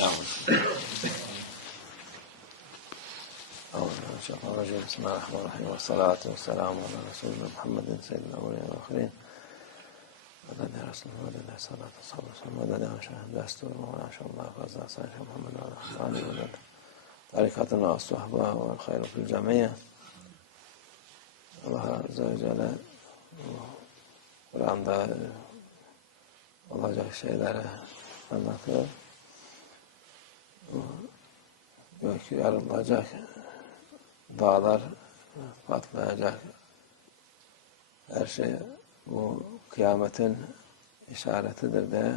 بسم الله الرحمن الرحيم والصلاة والسلام على رسولنا محمد سيد الأولين والآخرين مدد يا رسول الله مدد يا صلاة الصلاة والسلام مدد يا شهد دستور وما شاء الله فزع صالح محمد وعلى آله مدد طريقتنا والصحبة والخير في الجميع Azze ve Celle Kur'an'da olacak şeyleri anlatıyor. Gök yarılacak, dağlar patlayacak. Her şey bu kıyametin işaretidir diye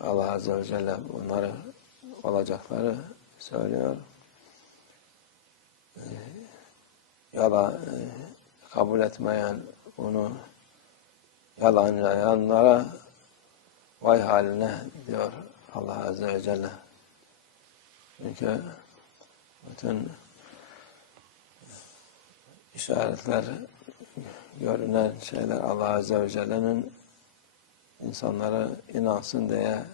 Allah Azze ve Celle bunları olacakları söylüyor. Yalan e, kabul etmeyen, bunu yalanlayanlara vay haline diyor Allah Azze ve Celle. Çünkü bütün işaretler, görünen şeyler Allah Azze ve Celle'nin insanlara inansın diye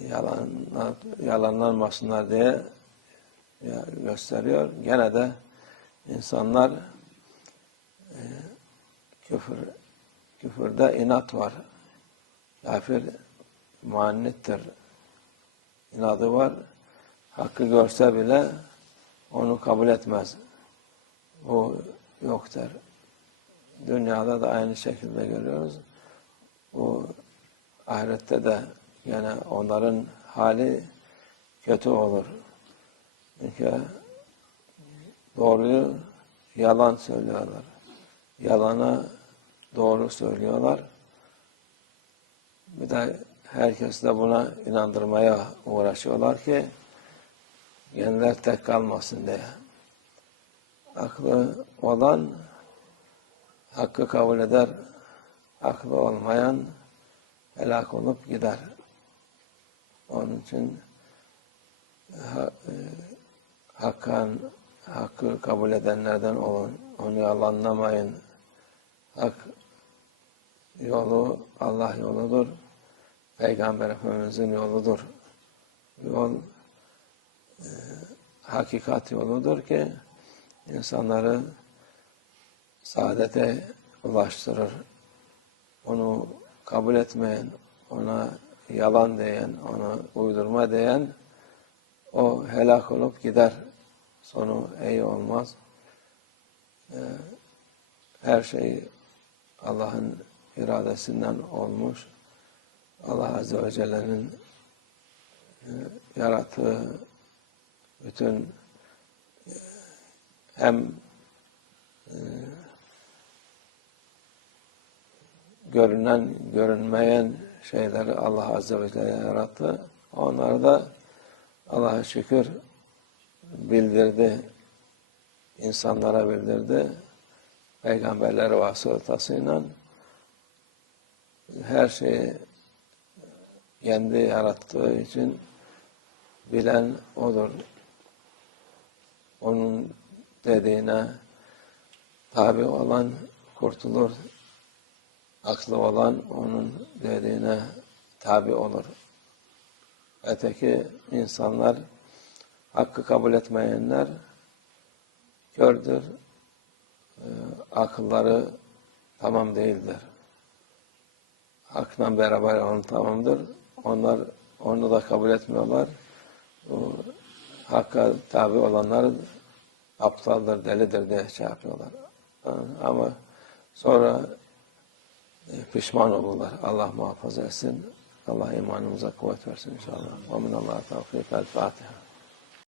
yalanlar, yalanlanmasınlar diye gösteriyor. Gene de insanlar e, küfür küfürde inat var. Kafir muannittir. İnadı var. Hakkı görse bile onu kabul etmez. Bu yoktur. Dünyada da aynı şekilde görüyoruz. Bu ahirette de yine onların hali kötü olur. Çünkü doğruyu yalan söylüyorlar. Yalana doğru söylüyorlar. Bir de herkes de buna inandırmaya uğraşıyorlar ki genler tek kalmasın diye. Aklı olan hakkı kabul eder, aklı olmayan helak olup gider. Onun için ha, e, hakkan, hakkı kabul edenlerden olun. Onu yalanlamayın. Hak yolu Allah yoludur. Peygamber Efendimiz'in yoludur. Yol e, hakikat yoludur ki insanları saadete ulaştırır. Onu kabul etmeyen, ona yalan diyen, ona uydurma diyen o helak olup gider. Sonu iyi olmaz. Ee, her şey Allah'ın iradesinden olmuş. Allah Azze ve Celle'nin e, yarattığı bütün e, hem e, görünen, görünmeyen şeyleri Allah Azze ve Celle yarattı. Onları da Allah'a şükür bildirdi. insanlara bildirdi. Peygamberler vasıtasıyla her şeyi kendi yarattığı için bilen odur. Onun dediğine tabi olan kurtulur. Aklı olan onun dediğine tabi olur. Öteki insanlar hakkı kabul etmeyenler kördür. E, akılları tamam değildir. Hakla beraber onun tamamdır. Onlar onu da kabul etmiyorlar. O, hakka tabi olanlar aptaldır, delidir diye şey yapıyorlar. Ama sonra e, pişman olurlar. Allah muhafaza etsin. Allah imanımıza kuvvet versin inşallah. Ve minallah tevfik. El Fatiha.